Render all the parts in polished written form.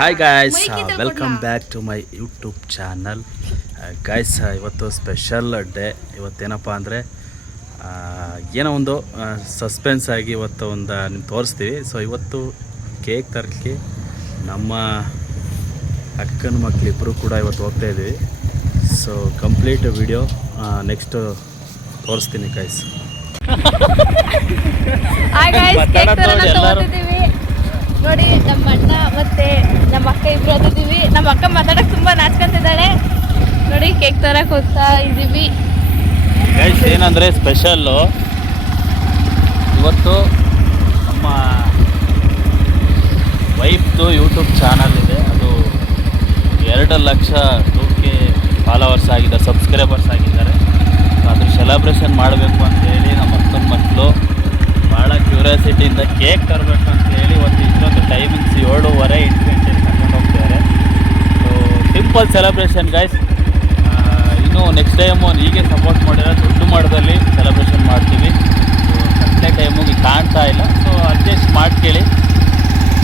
Hi guys, welcome back to my YouTube channel. Guys, ಇವತ್ತು special day. ಇವತ್ತೇನಪ್ಪ ಅಂದರೆ ಏನೋ ಒಂದು ಸಸ್ಪೆನ್ಸ್ ಆಗಿ ಇವತ್ತು ಒಂದು ನಿಮ್ಗೆ ತೋರಿಸ್ತೀವಿ. ಸೊ ಇವತ್ತು ಕೇಕ್ ತರಲಿಕ್ಕೆ ನಮ್ಮ ಅಕ್ಕನ ಮಕ್ಕಳಿಬ್ಬರು ಕೂಡ ಇವತ್ತು ಹೋಗ್ತಾ ಇದ್ದೀವಿ. ಸೊ ಕಂಪ್ಲೀಟ್ ವಿಡಿಯೋ ನೆಕ್ಸ್ಟ್ ತೋರಿಸ್ತೀನಿ ಗಾಯ್ಸ್. ನೋಡಿ, ನಮ್ಮ ಅಣ್ಣ ಮತ್ತೆ ನಮ್ಮ ಅಕ್ಕ ಇಬ್ರು ಓದಿದ್ದೀವಿ. ನಮ್ಮ ಅಕ್ಕ ಮಾತಾಡಕ್ ತುಂಬಾ ನಾಚ್ಕೊಂತಿದ್ದಾಳೆ. ನೋಡಿ, ಕೇಕ್ ತರಕ್ ಹೋಗ್ತಾ ಇದ್ದೀವಿ. ಗೈಸ್, ಏನಂದರೆ ಸ್ಪೆಷಲ್ಲು ಇವತ್ತು ನಮ್ಮ ವೈಫ್ದು ಯೂಟ್ಯೂಬ್ ಚಾನಲ್ ಇದೆ. ಅದು 2 ಲಕ್ಷ 2K ಫಾಲೋವರ್ಸ್ ಆಗಿದ್ದಾರೆ, ಸಬ್ಸ್ಕ್ರೈಬರ್ಸ್ ಆಗಿದ್ದಾರೆ. ಅದ್ರ ಸೆಲೆಬ್ರೇಷನ್ ಮಾಡಬೇಕು ಅಂತೇಳಿ ನಮ್ಮ ಅಕ್ಕನ ಮಕ್ಕಳು ಭಾಳ ಕ್ಯೂರಿಯಾಸಿಟಿಯಿಂದ ಕೇಕ್ ತರಬೇಕು ಅಂತೇಳಿ ಇಷ್ಟೊಂದು ಟೈಮಿಂಗ್ಸ್ 7:30 8 ಗಂಟೆಗೆ ಕರ್ಕೊಂಡು ಹೋಗ್ತಿದ್ದಾರೆ. So simple celebration guys. ಇನ್ನೂ ನೆಕ್ಸ್ಟ್ ಟೈಮು ಹೀಗೆ ಸಪೋರ್ಟ್ ಮಾಡಿದ್ರೆ ದೊಡ್ಡ ಮಟ್ಟದಲ್ಲಿ ಸೆಲೆಬ್ರೇಷನ್ ಮಾಡ್ತೀವಿ. ಸೊ ಕಟ್ಟೆ ಟೈಮಿಗೆ ಕಾಣ್ತಾ ಇಲ್ಲ, ಸೊ ಅಡ್ಜಸ್ಟ್ ಮಾಡ್ಕೇಳಿ.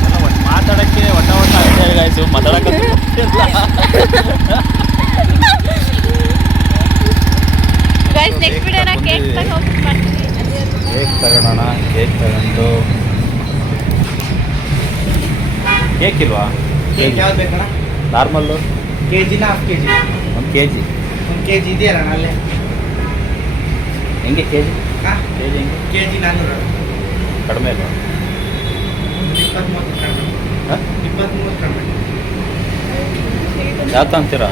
ಎಲ್ಲ ಒಟ್ಟು ಮಾತಾಡೋಕ್ಕೆ ಒಟ್ಟ ಆಗ್ತಾಯಿದೆ ಗಾಯ್ಸು, ಮಾತಾಡೋಕ್ಕೆ ನೆಕ್ಸ್ಟ್ ವಿಡಿಯೋನ ಕೇಕ್ ತಗೊಳ್ಳೋಣ. ಕೇಕ್ ತಗೊಂಡು ಕೇಕ್ ಇಲ್ವಾ? ಕೇಕ್ ಯಾವ್ದು ಬೇಕಣ್ಣ? ನಾರ್ಮಲ್ಲು ಕೆಜಿನ ಹಾಫ್ ಕೆಜಿ? 1 kg. 1 kg ಇದೆಯಲ್ಲ ಅಲ್ಲೇ? ಹೆಂಗೆ ಕೆ ಜಿ? ಹಾಂ, ಕೆಜಿ ಹೆಂಗೆ? ಕೆಜಿ 400. ಕಡಿಮೆ ಅಲ್ವಾ? 23 ಕಡಿಮೆ. ಹಾಂ, 23 ಕಡಿಮೆ. ಯಾವ್ದು ಅಂತೀರಾ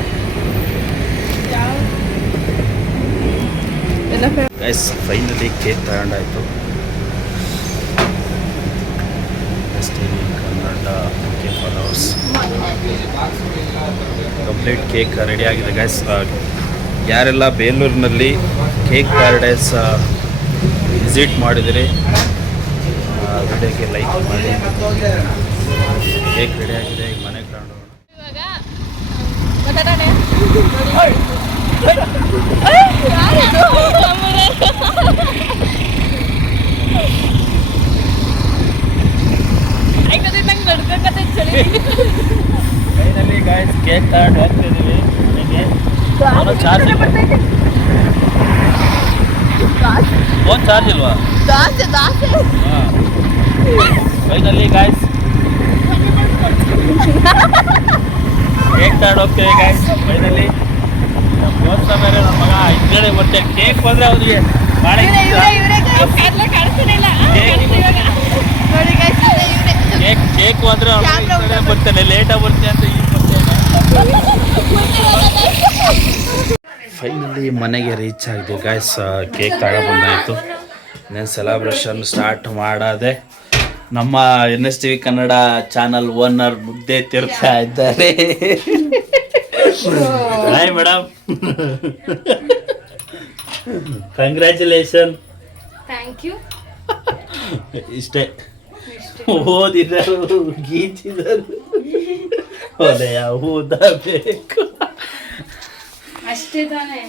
ಗೈಸ್? ಫೈನಲಿ ಕೇಕ್ ತಗೊಂಡಾಯಿತು. Kannada followers complete cake ready ಆಗಿದೆ ಗೈಸ್. ಯಾರೆಲ್ಲ ಬೇಲೂರಿನಲ್ಲಿ ಕೇಕ್ ಪ್ಯಾರಡೈಸ್ ವಿಸಿಟ್ ಮಾಡಿದಿರಿ, ವಿಡಿಯೋಗೆ ಲೈಕ್ ಮಾಡಿ. ಕೇಕ್ ರೆಡಿ ಆಗಿದೆ, ಈಗ ಮನೆಗೆ ತಗೊಂಡು ಫೈನಲಿ ಗಾಯ್ಸ್ ಕೇಕ್ ತಗೊಂಡು ಹೋಗ್ತಿದ್ದೀವಿ ಮನೆಗೆ. ಚಾರ್ಜ್ ಫೋನ್ ಚಾರ್ಜ್ ಇಲ್ವಾ? ಹಾಂ, ಫೈನಲಿ ಗಾಯ್ಸ್ ಕೇಕ್ ತಗೊಂಡು ಹೋಗ್ತೀವಿ ಗಾಯ್ಸ್. ಫೈನಲಿ ದೋಸ್ತ ಬೇರೆ ನಮ್ಮ ಮಗ ಹಿಂದ್ಗಡೆ ಬರ್ತೇನೆ. ಕೇಕ್ ಬಂದರೆ ಅವ್ರಿಗೆ ಭಾಳ ಕೇಕ್ ಬಂದರೆ ಅವ್ರಿಗೆ ಬರ್ತೇನೆ, ಲೇಟಾಗಿ ಬರ್ತೇನೆ ಅಂತ ಈಗ ಬರ್ತೇನೆ. ಫೈನಲಿ ಮನೆಗೆ ರೀಚ್ ಆಗಿದೆ ಗಾಯ್ಸ್. ಕೇಕ್ ತಗೊಬಂದಾಯಿತು. ಇನ್ನೇನು ಸೆಲೆಬ್ರೇಷನ್ ಸ್ಟಾರ್ಟ್ ಮಾಡದೆ. ನಮ್ಮ NSTV ಕನ್ನಡ ಚಾನಲ್ ಓನರ್ ಮುದ್ದೆ ತಿರ್ತಾ ಇದ್ದಾರೆ. Hi madam, congratulation. Thank you. ಇಷ್ಟೇ ಓದಿದರು, ಗೀಚಿದರು, ಒಲೆಯ ಓದಬೇಕು ಅಷ್ಟೇ ತಾನೇ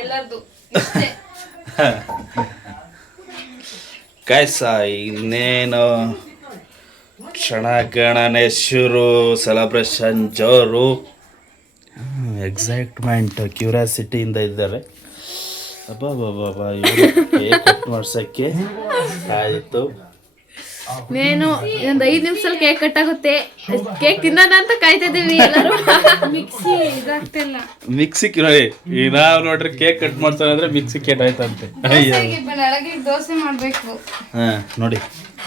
ಎಲ್ಲರದು. ಗಾಯ್ಸ್, ಇನ್ನೇನು ಕ್ಷಣಗಣನೆ ಶುರು, ಸೆಲೆಬ್ರೇಷನ್ ಜೋರು. ಎಕ್ಸೈಟ್ಮೆಂಟ್ ಕ್ಯೂರಿಯಾಸಿಟಿಯಿಂದ ಇದ್ದಾರೆ. ಅಬ್ಬಾ ಕೇಕ್ ಕಟ್ ಮಾಡ್ಸೋಕ್ಕೆ ಆಯಿತು. ನೇನು ಒಂದು 5 ನಿಮಿಷದಲ್ಲಿ ಕೇಕ್ ಕಟ್ಟಾಗುತ್ತೆ. ಕೇಕ್ ತಿನ್ನೋಣ ಅಂತ ಕಾಯ್ತಿದ್ದೀವಿ ಎಲ್ಲರೂ. ಮಿಕ್ಸಿ ಇದಾಗ್ತಿಲ್ಲ. ಮಿಕ್ಸಿ ನೋಡಿ, ಈಗ ನಾವು ನೋಡ್ರಿ ಕೇಕ್ ಕಟ್ ಮಾಡ್ತಾರೆ ಅಂದ್ರೆ ಮಿಕ್ಸಿ ಕೆಟ್ಟಾಯ್ತಂತೆ. ಬೆಳಗ್ಗೆ ದೋಸೆ ಮಾಡಬೇಕು. ಹಾಂ ನೋಡಿ,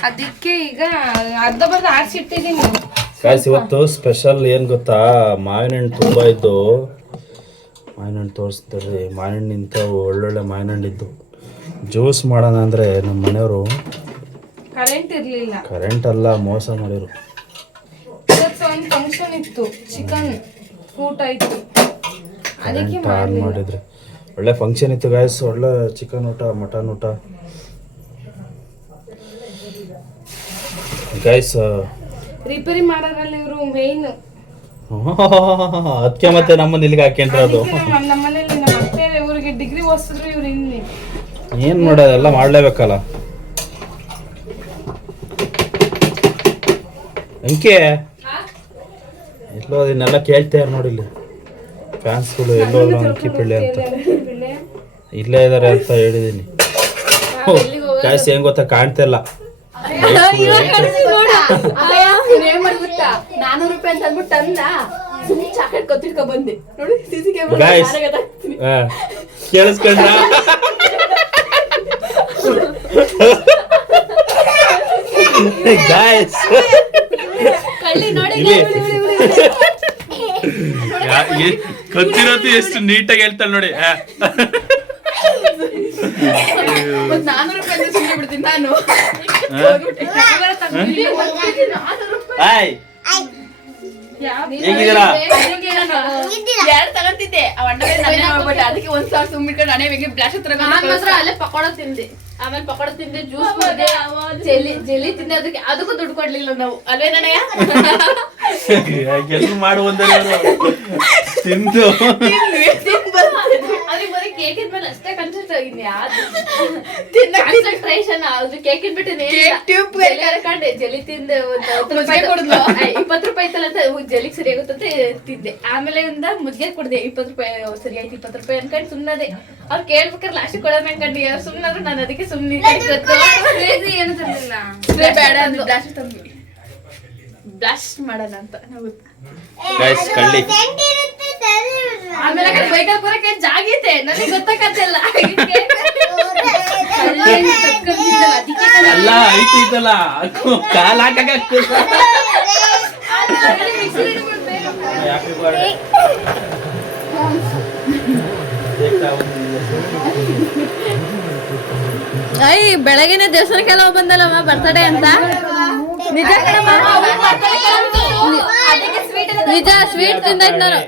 ಅದಕ್ಕೆ ಈಗ ಅರ್ಧ ಬರ್ಧ ಆರಿಸಿಟ್ಟಿದ್ದೀನಿ. ಕಾಯ್ಸ್, ಇವತ್ತು ಸ್ಪೆಷಲ್ ಏನು ಗೊತ್ತಾ? ಮಾವಿನ ಹಣ್ಣು ತುಂಬ ಇದ್ದು. ಮಾವಿನ ಹಣ್ಣು ತೋರಿಸ್ತಾರೆ. ಮಾವಿನ ಹಣ್ಣು ನಿಂತವು, ಒಳ್ಳೊಳ್ಳೆ ಮಾವಿನ ಹಣ್ಣಿದ್ದು. ಜ್ಯೂಸ್ ಮಾಡೋಣ ಅಂದರೆ ನಮ್ಮ ಮನೆಯವರು ಕರೆಂಟ್ ಇರಲಿಲ್ಲ. ಕರೆಂಟ್ ಅಲ್ಲ, ಮೋಸ ಮಾಡಿರು. ಒಂದು ಫಂಕ್ಷನ್ ಇತ್ತು, ಚಿಕನ್ ಊಟ ಇತ್ತು, ಅದಕ್ಕೆ ಆನ್ ಮಾಡಿದ್ರೆ ಒಳ್ಳೆ ಫಂಕ್ಷನ್ ಇತ್ತು ಗಾಯ್ಸ್. ಒಳ್ಳೆ ಚಿಕನ್ ಊಟ, ಮಟನ್ ಊಟ ಗಾಯ್ಸ್. ರಿಪೇರಿ ಮಾಡೋದ್ರಲ್ಲಿ ಇವರು ಮೇನ್. ಅದಕ್ಕೆ ಮತ್ತೆ ನಮ್ಮನ್ನ ಇಲ್ಲಿಗೆ ಹಾಕೊಂಡ್ರದು. ನಮ್ಮನೇಲಿ ನಮ್ಮ ಅತ್ತೆ ಇವ್ರಿಗೆ ಡಿಗ್ರಿ ಓದಿಸಿದ್ರು, ಇವ್ರು ಇಲ್ಲಿ ಏನು ಮಾಡೋದೆಲ್ಲ ಮಾಡಲೇಬೇಕಲ್ಲ. ಅಂಕೆ ಎಲ್ಲೋ ಅದನ್ನೆಲ್ಲ ಕೇಳ್ತಾರೆ ನೋಡಿ ಇಲ್ಲಿ ಫ್ಯಾನ್ಸ್ಗಳು ಎಲ್ಲೋ ಅಂಕಿ ಪಿಳ್ಳೆ ಅಂತ ಇಲ್ಲೇ ಇದ್ದಾರೆ ಅಂತ ಹೇಳಿದೀನಿ. ಕಾಯ್ಸ್ ಹೆಂಗ್ ಗೊತ್ತಾ ಕಾಣ್ತಿಲ್ಲ. 400 ರೂಪಾಯಿ ಅಂತ ಅಂದ್ಬಿಟ್ಟು ತಂದ ಸುಮ್ಮನೆ ಚಾಕೆಟ್ ಕೊತ್ತಿಡ್ಕೊ ಬಂದೆ ನೋಡಿ ಸಿಸಿ Guys, ಕೇಳಿಸ್ಕೊಂಡ್ರ ಗಾಯ್ಸ್ ಕಳ್ಳಿ ನೋಡಿ ಗೊತ್ತಿರೋದು ಎಷ್ಟು ನೀಟಾಗಿ ಹೇಳ್ತಾಳೆ ನೋಡಿ. 400 ರೂಪಾಯಿ ಸುಮ್ಮನೆ ಬಿಡ್ತೀನಿ ನಾನು. ಹೇಗಿದ್ದೀರಾ? ಎರಡು ತಗೊಂತಿದ್ದೆ ಅವ್ ಅಣ್ಣ ಹೋಗ್ಬಿಟ್ಟೆ ಅದಕ್ಕೆ 1000 ಸುಮ್ಮಿಟ್ಕೊಂಡು ಅಣ್ಣ ಹೇಗೆ ಬ್ಲಾಸ್ಟ್ ಹತ್ರ ಅಲ್ಲೇ ಪಕೋಡ ತಿಂದೆ. ಆಮೇಲೆ ಪಕೋಡ ತಿಂದೆ, ಜ್ಯೂಸ್ ಕುಡ್ದೆ, ಜೆಲ್ಲಿ ತಿಂದೆ. ಅದಕ್ಕೂ ದುಡ್ಡು ಕೊಡ್ಲಿಲ್ಲ ನಾವು ಅಲ್ವೇ ನನಗೆ ಕೆಲಸ ಮಾಡುವಂತ ತಿಂದು ಅದಕ್ಕೆ ಬರೀ ಕೇಕಿನ ಮೇಲೆ ಅಷ್ಟೇ ಕಾನ್ಸಂಟ್ರೇಷನ್ ಕೇಕಿನ ಬಿಟ್ಟು ಜೆಲಿ ತಿಂದೆ. 20 ರೂಪಾಯಿ ಇತ್ತಲ್ಲ ಅಂತ ಜೆಲಿಗೆ ಸರಿ ಆಗುತ್ತಂತೆ ತಿಂದೆ. ಆಮೇಲೆ ಮುದ್ದೆ ಕೊಡ್ದೆ 20 ರೂಪಾಯಿ ಸರಿ ಆಯ್ತು 20 ರೂಪಾಯಿ ಅನ್ಕೊಂಡು ಸುಮ್ಮನೆ ಅವ್ರು ಕೇಳ್ಬೇಕಾದ್ರೆ ಲಾಸ್ಟ್ ಕೊಡೋಣ ಅನ್ಕೊಂಡು ಸುಮ್ಮನಾದ್ರು ನಾನು ಅದಕ್ಕೆ ಸುಮ್ಮನೆ ಏನು ತಂದಿಲ್ಲ ಬೇಡ ಅಂದ್ರೆ ಬ್ಲಾಸ್ಟ್ ತಂದ್ವಿ ಬ್ಲಾಸ್ಟ್ ಮಾಡೋಣ ಅಂತ ಕಳ್ಳಿ ಆಮೇಲೆ ಬೈಕಲ್ಲಿ ಬರಕ್ಕೆ ಜಾಗೈತೆ ನನಗೆ ಗೊತ್ತಾಗತ್ತಿಲ್ಲ ಎಲ್ಲ ಐತಿ ಐತಲ್ಲ ಕಾಲ್ ಹಾಕಕ್ಕ ಬೆಳಗಿನ ದೇವಸ್ಥಾನಕ್ಕೆಲ್ಲ ಹೋಗಿ ಬಂದಲ್ಲಮ್ಮ ಬರ್ತಡೇ ಅಂತ. ನಿಜ ನಿಜ ಸ್ವೀಟ್ ತಿಂದಾಯ್ತು ನಾನು.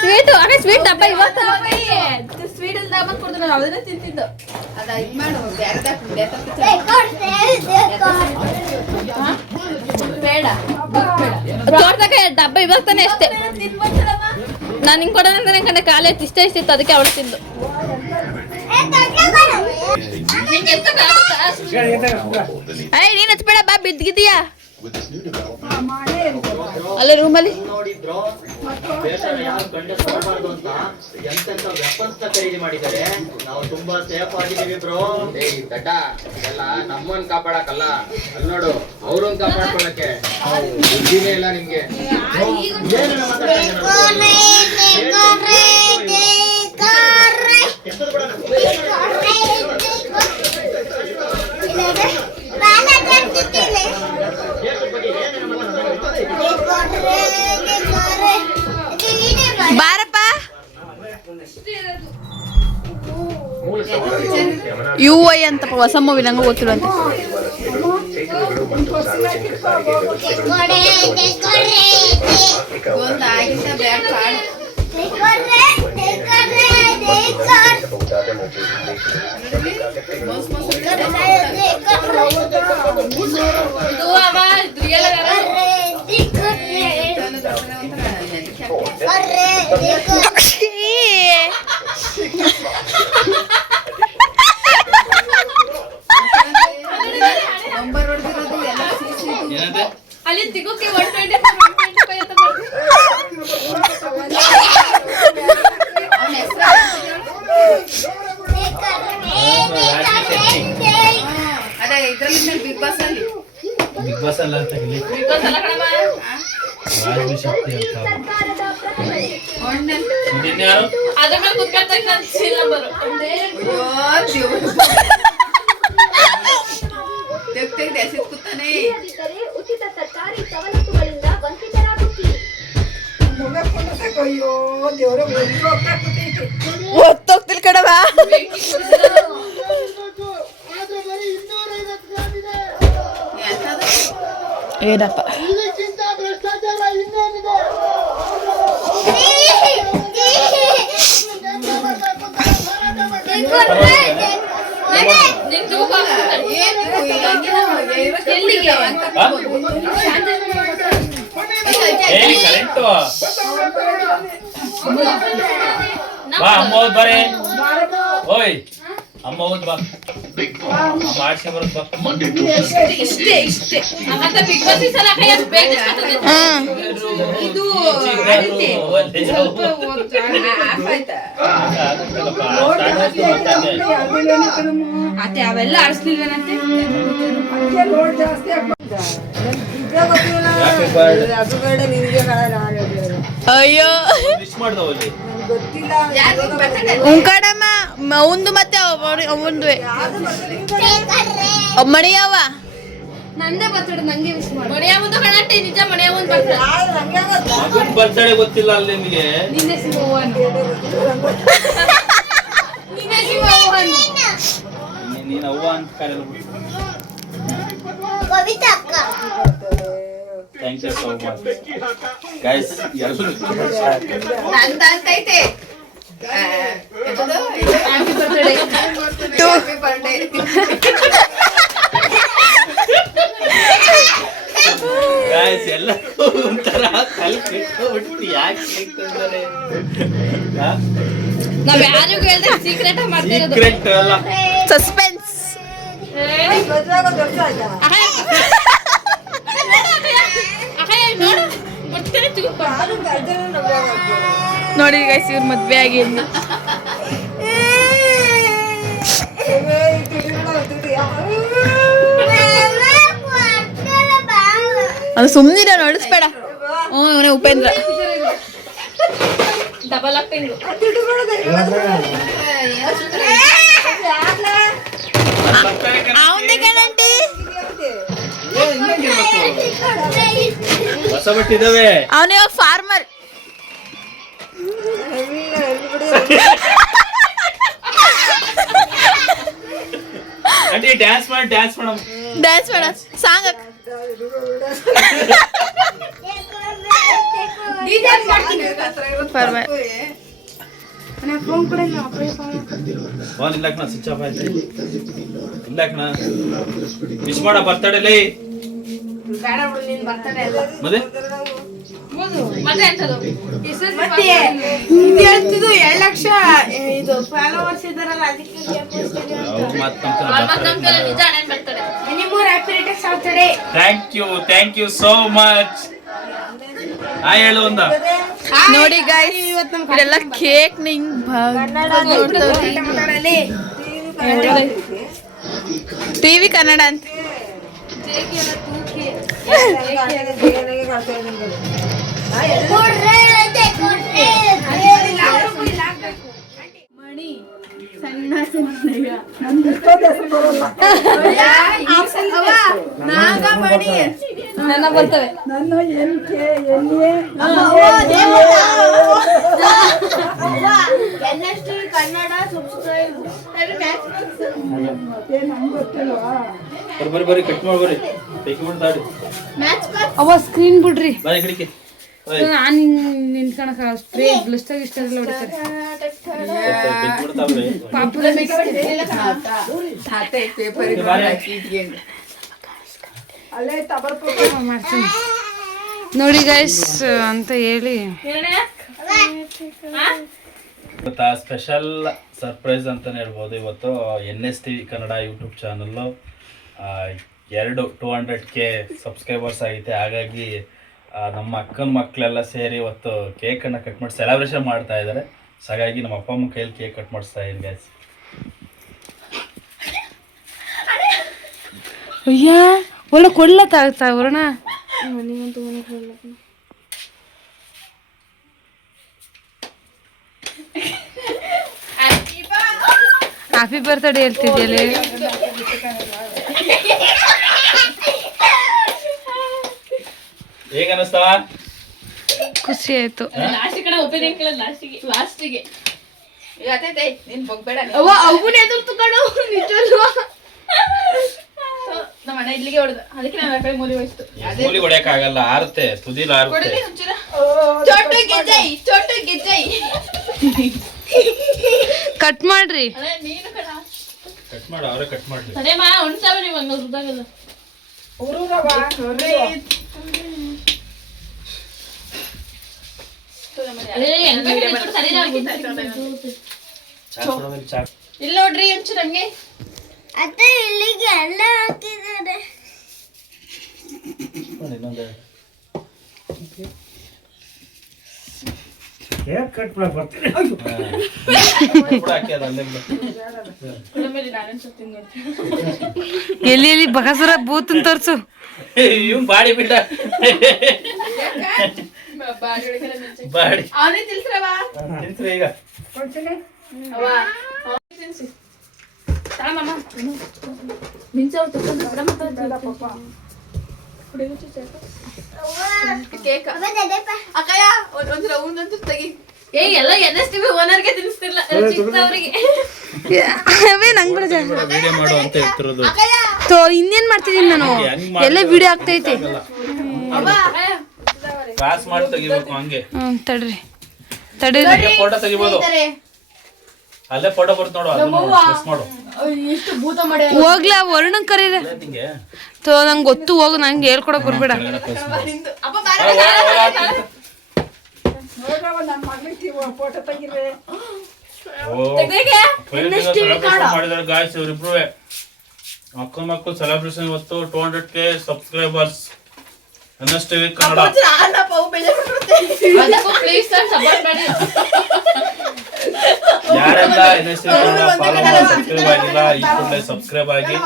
ಸ್ವೀಟ್ ಅದೇ ಸ್ವೀಟ್ ಡಬ್ಬ ಇವತ್ತು ಸ್ವೀಟ್ ಅಲ್ಲಿ ಡಬ್ಬ ಕೊಡ್ದು ನಾನು ಅದನ್ನೇ ತಿಂತಿದ್ದು. ಅದ ಇದು ಮಾಡು ಬೇಡ ತೋಟದಾಗ ಡಬ್ಬ ಇವಾಗ ತಾನೆ ಅಷ್ಟೇ. ನಾನು ಹಿಂಗೆ ಕೊಡೋಣ ಅಂತ ಕಂಡೆ ಕಾಲೇ ಇಷ್ಟ ಇಷ್ಟಿತ್ತು ಅದಕ್ಕೆ ಅವಳು ತಿಂದು. ನೀನ್ ಹಚ್ಬೇಡ ಬಾ ಬಿದ್ದಿದೀಯಾ ಅಲ್ಲೇ ರೂಮಲ್ಲಿ ನೋಡಿದ್ರು ಎಂತೆಂತ ವೆಪನ್ಸ್ ಖರೀದಿ ಮಾಡಿದ್ದಾರೆ. ನಾವು ತುಂಬಾ ಸೇಫ್ ಆಗಿದ್ದೀವಿ ಬ್ರೋ. ದಡ್ಡ ಎಲ್ಲ ನಮ್ಮನ್ ಕಾಪಾಡಕಲ್ಲ, ಅಲ್ಲಿ ನೋಡು ಅವ್ರನ್ನ ಕಾಪಾಡ್ಕೊಳಕ್ಕೆ ಬುದ್ಧಿನೇ ಇಲ್ಲ ನಿಮ್ಗೆ. ಬಾರಪ್ಪ UI ಅಂತಪ್ಪ ಹೊಸ ಮೂವಿ ನಂಗೂ ಗೊತ್ತಿರುವಂತೆ. ಅಲ್ಲಿ ತಿಗೋಕೆ 125 ಅಂತ ಅದೇ ಇದ್ರಲ್ಲಿ ಬಿಗ್ ಬಾಸ್ ಅಲ್ಲಿ ಅಂತ ಹೇಳಿ ಬಿಗ್ ಬಾಸ್ ಅಲ್ಲ ಕಣಮ್ಮ ಶಕ್ತಿ ಅಂತ ಅದ್ರ ಮೇಲೆ ಕುತ್ಕೊಳ್ತಾ ನಾನು ಸೀಲ್ ನಂಬರು ಕೂತಾನೆ ಉಚಿತ ಸರ್ಕಾರಿ ಸವಲತ್ತುಗಳಿಂದ ವಂಚಿತರಾಗುತ್ತೀರಿ. ಒತ್ತೋಗ್ತಿಲ್ ಕಡವ ಏನಪ್ಪ ಬಾ ಅಮ್ಮ ಹೋದ್ ಬರೇ ಓಯ್ ಅಮ್ಮ ಹೋದ್ ಬಾ ಮಾಡ್ಸಿ ಬರುತ್ತೆ ಇಷ್ಟೇ ಮತ್ತೆ ಬಿಗ್ ಬಾಸ್ ಈ ಸಲ ಕೈ ಅದು ಬೇಗ ಇದು ಆಗುತ್ತೆ. ಸ್ವಲ್ಪ ಅತ್ತೆ ಅವೆಲ್ಲ ಆರಿಸ್ಲಿಲ್ವೇನಂತೆ. ಅಯ್ಯೋ ವಿಶ್ ಮಾಡ್ದವಲ್ಲಿ ಉಂಕಡಮ್ಮ ಅವಂದು ಮತ್ತೆ ಅವಂದು ಮಣಿಯವ ನಂದೇ ಬರ್ತಡೆ ನಂಗೆ ವಿಶ್ ಮಾಡಿ. ಮನೆಯ ಮುಂದೆ ಕಣಟ್ಟೆ ನಿಜ ಮನೆಯ ಮುಂದೆ ಬರ್ತಡೆ. ಮಗನ್ ಬರ್ತಡೆ ಗೊತ್ತಿಲ್ಲ ಅಲ್ಲಿ ನಿಮಗೆ. ನಿನ್ನೆ ಶಿವವ್ವನ. ನಿನ್ನೆ ಶಿವವ್ವನ. ನೀನು ಅವ್ವ ಅಂತ ಕರೆಯಲ್ಲ. Thank you so much guys. ನಂದಂತೈತೆ. Happy birthday. Happy birthday. Guys ಎಲ್ಲ ಒಂಥರ ತಲೆ ಕೆಟ್ಟೋಗ್ಬಿಟ್ಟು ಯಾಕೆ ಕೇಳ್ತಾರೆ? ನಾವ್ ಯಾರಿಗೂ ಹೇಳ್ದೆ ಸೀಕ್ರೆಟ್ ಆಗಿ ಮಾಡ್ತಿರೋದು. ಸೀಕ್ರೆಟ್ ಅಲ್ಲ, ಸಸ್ಪೆನ್ಸ್. ನೋಡಿ ಗೈಸ್ ಇವ್ರ ಮದ್ವೆ ಆಗಿ ಅದು ಸುಮ್ಮನಿರ ನೋಡಿಸ್ಬೇಡ. ಇವನೇ ಉಪೇಂದ್ರ. Double acting. ಅವನೇ ಕಣಂಟಿ. ಹೊಸ ಬಟ್ಟಿದಾವೆ. ಅವನೇ ಫಾರ್ಮರ್. ಆಂಟಿ ಡ್ಯಾನ್ಸ್ ಮಾಡಿ ಡ್ಯಾನ್ಸ್ ಮಾಡಮ್. ಡ್ಯಾನ್ಸ್ ಮಾಡ ಸಾಂಗ್ ಫಾರ್ಮರ್. ಫೋನ್ ಇಲ್ಲ ಕಣ, ಸ್ವಿಚ್ ಆಫ್ ಆಯ್ತು. ಇಲ್ಲ ಕಣ, ವಿಶ್ ಮಾಡ ಬರ್ತಡೇ ಲೇ. ಬೇಡ ಬಿಡು ನಿನ್ ಬರ್ತಡೆ ಅಲ್ಲ. ಮತ್ತೆ ಮತ್ತೆ ಎಂತದು? ಮತ್ತೆ ಇದು ಹೇಳ್ತಿದ್ದು 2 ಲಕ್ಷ ಇದು ಫಾಲೋವರ್ಸ್ ಇದಾರಲ್ಲ ಅದಕ್ಕೆ ಅವ್ರು ಮಾತು ಆಲ್ಮೋಸ್ಟ್ ನಮ್ಗೆಲ್ಲ ನಿಜ ಅಣ್ಣನ್ birthday. Minimum happy returns of the day. Thank you so much. ಹೇಳು ಒಂದ. ನೋಡಿ ಗೈಸ್ ಇದೆಲ್ಲ ಕೇಕ್ ನಿಂಗ್ ಟಿವಿ ಕನ್ನಡ ಅಂತ. ಮಣಿ ಸಣ್ಣ ನನ್ನ ಬರ್ತವೆ. ಕನ್ನಡ ಸಬ್ಸ್ಕ್ರೈಬ್ ಬರ್ರಿ ಕಟ್ ಮಾಡಿ ಬರ್ರಿ. ಬೇಕಿ ಮಾಡ್ತಾಡಿ ಅವ ಸ್ಕ್ರೀನ್ ಬಿಡ್ರಿ. ಬಾಯ್ ಕಡಿಕೆ. ನಾನು ನಿಂತ್ಕೊಳಕ ಸ್ಪ್ರೇ ಬ್ಲಸ್ಟಾಗ ಇಷ್ಟ ಎಲ್ಲ ಹೊಡಿತಾರೆ. ಪಾಪುಲ ಮಾಡ್ತೀನಿ ನೋಡಿ ಗೈಸ್ ಅಂತ ಹೇಳಿ ಇವತ್ತು ಸ್ಪೆಷಲ್ ಸರ್ಪ್ರೈಸ್ ಅಂತಾನೆ ಹೇಳ್ಬೋದು. ಇವತ್ತು NSTV Kannada YouTube channel 200K subscribers ಆಗೈತೆ. ಹಾಗಾಗಿ ನಮ್ಮ ಅಕ್ಕನ ಮಕ್ಕಳೆಲ್ಲ ಸೇರಿ ಇವತ್ತು ಕೇಕನ್ನು ಕಟ್ ಮಾಡಿ ಸೆಲೆಬ್ರೇಷನ್ ಮಾಡ್ತಾ ಇದ್ದಾರೆ. ಸೊ ಹಾಗಾಗಿ ನಮ್ಮ ಅಪ್ಪ ಅಮ್ಮ ಕೈಯಲ್ಲಿ ಕೇಕ್ ಕಟ್ ಮಾಡಿಸ್ತಾ ಇದ್ದೀನಿ ಗೈಸ್. ಅಯ್ಯ ಒಳ್ಳೆ ಕೊಡ್ಲತ್ತಾಗ್ತಾ ವರುಣ. ಹ್ಯಾಪಿ ಬರ್ತ್ಡೇ ಹೇಳ್ತಿದ್ಯಲ್ಲ. ಹೇಗೆ ಅನ್ನಿಸ್ತಾವ? ಖುಷಿ ಆಯ್ತು. ಲಾಸ್ಟ್ ಕಡೆ ಒಪಿನಿಯನ್ ಕೇಳ ಲಾಸ್ಟಿಗೆ ಇವತ್ತೈತೆ ನೀನ್ ಬಗ್ಬೇಡ. ಅವ್ವ ಅವನೇ ಎದುರ್ತು ಕಣೋ ನಿಜವಲ್ವ. ನಮ್ಮ ಅಣ್ಣ ಇಲ್ಲಿಗೆ ಹೊಡೆದ ಅದಕ್ಕೆ ನಾನು ಕಡೆ ಮೂಲಿ ಹೋಯ್ತು. ಮೂಲಿ ಹೊಡೆಯಕ್ಕಾಗಲ್ಲ, ಆರುತ್ತೆ ತುದಿಲ ಆರುತ್ತೆ. ಕೊಡಲಿ ಒಂಚೂರ. ಚೋಟು ಗೆಜ್ಜೈ ಕಟ್ ಮಾಡ್ರಿ. ಅದೇ ನೀನು ಕಣ ಕಟ್ ಮಾಡು, ಅವರೇ ಕಟ್ ಮಾಡ್ಲಿ. ಅದೇ ಮಾ ಉಣ್ಸಾವ ನೀವು ಹಂಗ ರುದ್ದಾಗಲ್ಲ. Chalk ಕೊಡೋದಲ್ಲಿ chalk. ಇಲ್ಲ ನೋಡ್ರಿ ಒಂಚೂರು ನಮ್ಗೆ ಅತ್ತೆ ಇಲ್ಲಿಗೆ ಎಲ್ಲ ಹಾಕಿದ್ದಾರೆ. ಕೇಕ್ ಕಟ್ ಮಾಡಕ್ ಬರ್ತೀನಿ. ಎಲ್ಲಿ ಎಲ್ಲಿ ಬಗಸರ ಬೂತನ್ ತೋರ್ಸು. ಇವ್ ಬಾಡಿ ಬಿಟ್ಟ ಬಾಡಿ ಅವನೇ ತಿಳ್ಸ್ರವ ತಿನ್ಸ್ರಿ ಈಗ. ಅವ್ವ ತಿನ್ಸಿ ತಾಳಮ್ಮ ಮಿಂಚವ್ ತಗೊಂಡು ಕೇಕ್ ಅಕ್ಕಯ್ಯ ಒಂದ್ ರೌಂಡ್ ಅಂತೂ ತೆಗಿ. ಎಲ್ಲ NSTV ಓನರ್ಗೆ ತಿನ್ನಿಸ್ತಿರ್ಲ ಚಿಕ್ಕದವ್ರಿಗೆ. ಅವೇ ನಂಗ್ ಬಿಡ ವಿಡಿಯೋ ಮಾಡು ಅಂತ ಹೇಳ್ತಿರೋದು. ಇನ್ನೇನ್ ಮಾಡ್ತಿದೀನಿ ನಾನು, ಎಲ್ಲ ವಿಡಿಯೋ ಆಗ್ತೈತಿ. ಕ್ರಾಸ್ ಮಾಡಿ ತೆಗಿಬೇಕು ಹಂಗೆ. ತಡ್ರಿ ಫೋಟೋ ತೆಗಿಬೋದು. ಅಲ್ಲೇ ಫೋಟೋ ಬರುತ್ತೆ ನೋಡು, ಅದನ್ನ ಪ್ರೆಸ್ ಮಾಡು. ಎಷ್ಟು ಭೂತ ಮಾಡಿ ಹೋಗ್ಲಾ ವರ್ಣ ಕರೀರ ಹಿಂಗೆ ನಂಗೆ ಗೊತ್ತು, ಹೋಗು, ನಂಗೆ ಹೇಳ್ಕೊಡಕ್ ಬರ್ಬೇಡ. ಅಪ್ಪ ಬಾರ ಮಾಡಿದಾರೆ ಗಾಯ್ಸ್ ಇವರಿಬ್ರು. ಮಕ್ಕಳು ಸೆಲೆಬ್ರೇಷನ್ ಇವತ್ತು 200K subscribers NSTV Kannada. Please sir support ಮಾಡಿ. ಯಾರೆಲ್ಲ NSTV ಕನ್ನಡ ಫಾಲೋ ಮಾಡಿ ಸಬ್ಸ್ಕ್ರೈಬ್ ಆಗಿಲ್ಲ ಈ ಕೂಡಲೇ ಸಬ್ಸ್ಕ್ರೈಬ್ ಆಗಿ.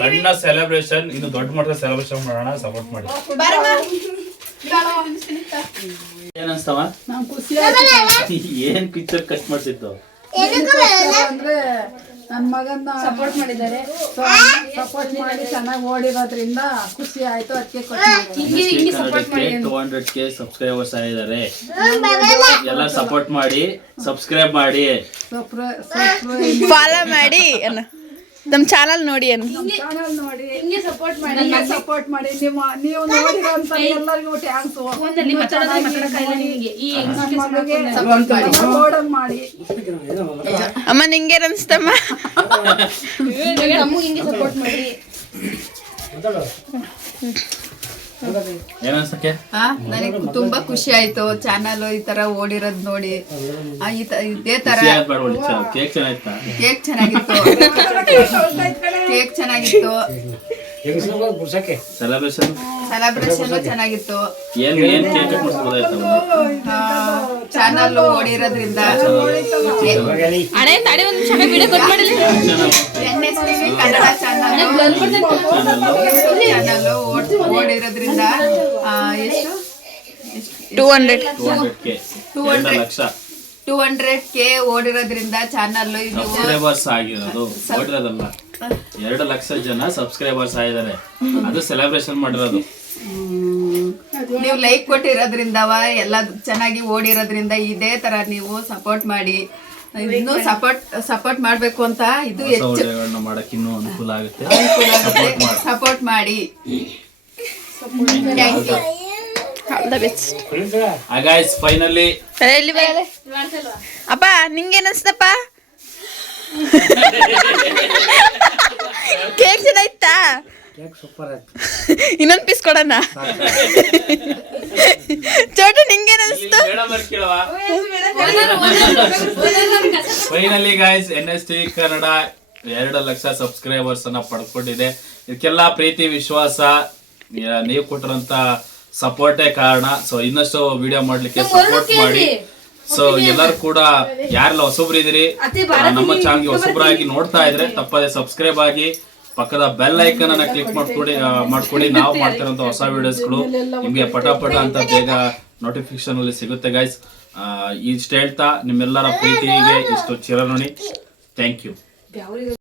ಸಣ್ಣ ಸೆಲೆಬ್ರೇಷನ್, ಇನ್ನು ದೊಡ್ಡ ಮಟ್ಟದ ಸೆಲೆಬ್ರೇಷನ್ ಮಾಡೋಣ, ಸಪೋರ್ಟ್ ಮಾಡಿ. ಏನ್ ಅನ್ಸ್ತವ? ಏನ್ ಪಿಕ್ಚರ್ ಕಟ್ ಮಾಡ್ತಿದ್ದು? ಅಂದ್ರೆ ನನ್ನ ಮಗನ್ನ ಸಪೋರ್ಟ್ ಮಾಡಿದ್ದಾರೆ, ಸಪೋರ್ಟ್ ಮಾಡಿ ಚೆನ್ನಾಗಿ ಓಡಿರೋದ್ರಿಂದ ಖುಷಿ ಆಯ್ತು. ಅದಕ್ಕೆ 200K ಸಬ್ಸ್ಕ್ರೈಬರ್ಸ್ ಆಗಿದ್ದಾರೆ. ಎಲ್ಲ ಸಪೋರ್ಟ್ ಮಾಡಿ, ಸಬ್ಸ್ಕ್ರೈಬ್ ಮಾಡಿ, ಫಾಲೋ ಮಾಡಿ, ನಮ್ ಚಾನಲ್ ನೋಡಿ ಚಾನಲ್ ನೋಡಿ, ಹಿಂಗೆ ಸಪೋರ್ಟ್ ಮಾಡಿ. ಸಪೋರ್ಟ್ ಮಾಡಿ. ನೀವು ನೋಡಿರೋಂತ ಎಲ್ಲರಿಗೂ ಟ್ಯಾಂಕ್ಸ್. ಮಾಡಿ ಅಮ್ಮ. ನಿಂಗೇನ್ ಅನ್ಸ್ತಮ್ಮ? ನಮಗೂ ಹಿಂಗೆ ಸಪೋರ್ಟ್ ಮಾಡಿ. ಏನನ್ಸಕ್ಕೆ? ನನಗೆ ತುಂಬಾ ಖುಷಿ ಆಯ್ತು ಚಾನಲ್ ಈ ತರ ಓಡಿರೋದ್ ನೋಡಿ. ಇದೇ ತರ ಕೇಕ್ ಚೆನ್ನಾಗಿತ್ತಾ? ಕೇಕ್ ಚೆನ್ನಾಗಿತ್ತು, ಕೇಕ್ ಚೆನ್ನಾಗಿತ್ತು, ಸೆಲೆಬ್ರೇಷನ್ ಚೆನ್ನಾಗಿತ್ತು. ಏನ್ ಕೇಕ್ ಕಟ್ ಮಾಡ್ಬೋದಾಯ್ತು? ಚಾನಲ್ ಓಡಿರೋದ್ರಿಂದ NSTV ಕನ್ನಡ ಚಾನಲ್ ಓಡಿರೋದ್ರಿಂದ ಎಷ್ಟು 200K ಓಡಿರೋದ್ರಿಂದ ಚಾನಲ್ ಸಬ್ಸ್ಕ್ರೈಬರ್ಸ್ ಆಗಿರೋದು ಓಡಿರೋದಲ್ಲ, 2 ಲಕ್ಷ ಜನ ಸಬ್ಸ್ಕ್ರೈಬರ್ಸ್ ಆಗಿದ್ದಾರೆ. ಅದು ಸೆಲೆಬ್ರೇಷನ್ ಮಾಡಿರೋದು. ನೀವು ಲೈಕ್ ಕೊಟ್ಟಿರೋದ್ರಿಂದವ ಎಲ್ಲ ಚೆನ್ನಾಗಿ ಓಡಿರೋದ್ರಿಂದ ಇದೇ ತರ ನೀವು ಸಪೋರ್ಟ್ ಮಾಡಿ. ಇನ್ನೂ ಸಪೋರ್ಟ್ ಮಾಡ್ಬೇಕು ಅಂತ ಇದು ಹೆಚ್ಚು ಮಾಡಕ್ ಇನ್ನೂ ಅನುಕೂಲ ಆಗುತ್ತೆ. ಸಪೋರ್ಟ್ ಮಾಡಿ. Thank you. ಗೈಸ್ ಫೈನಲಿ ಅಪ್ಪ ನಿಂಗೇನ್ ಅನ್ಸ್ತಪ್ಪ? ಕೇಕ್ ಚೆನ್ನಾಗಿತ್ತಾ? ಇನ್ನೊಂದ್ ಪೀಸ್ ಕೊಡೋಣ. ಚೋಟು ನಿಂಗೇನ್ ಅನ್ಸ್ತು? Finally guys NSTV Kannada 2 lakh subscribers ಅನ್ನ ಪಡ್ಕೊಂಡಿದೆ. ಇದಕ್ಕೆಲ್ಲ ಪ್ರೀತಿ ವಿಶ್ವಾಸ ನೀವು ಕೊಟ್ಟಿರೋಂತ ಸಪೋರ್ಟೇ ಕಾರಣ. ಸೊ ಇನ್ನಷ್ಟು ವಿಡಿಯೋ ಮಾಡ್ಲಿಕ್ಕೆ ಸಪೋರ್ಟ್ ಮಾಡಿ. ಸೊ ಎಲ್ಲರೂ ಕೂಡ ಯಾರೆಲ್ಲ ಹೊಸಬ್ರು ಇದೀರಿ, ನಮ್ಮ ಚಾನಲ್ಗೆ ಹೊಸಬ್ರಾಗಿ ನೋಡ್ತಾ ಇದ್ರೆ ತಪ್ಪದೆ ಸಬ್ಸ್ಕ್ರೈಬ್ ಆಗಿ, ಪಕ್ಕದ ಬೆಲ್ ಐಕನ್ ಅನ್ನ ಕ್ಲಿಕ್ ಮಾಡ್ಕೊಡಿ. ನಾವು ಮಾಡ್ತಿರೋಂಥ ಹೊಸ ವಿಡಿಯೋಸ್ಗಳು ನಿಮ್ಗೆ ಪಟ ಅಂತ ಬೇಗ ನೋಟಿಫಿಕೇಶನ್ ಅಲ್ಲಿ ಸಿಗುತ್ತೆ ಗೈಸ್. ಇಷ್ಟು ಹೇಳ್ತಾ ನಿಮ್ಮೆಲ್ಲರ ಪ್ರೀತಿಗೆ ಇಷ್ಟು ಚಿರಋಣಿ. Thank you.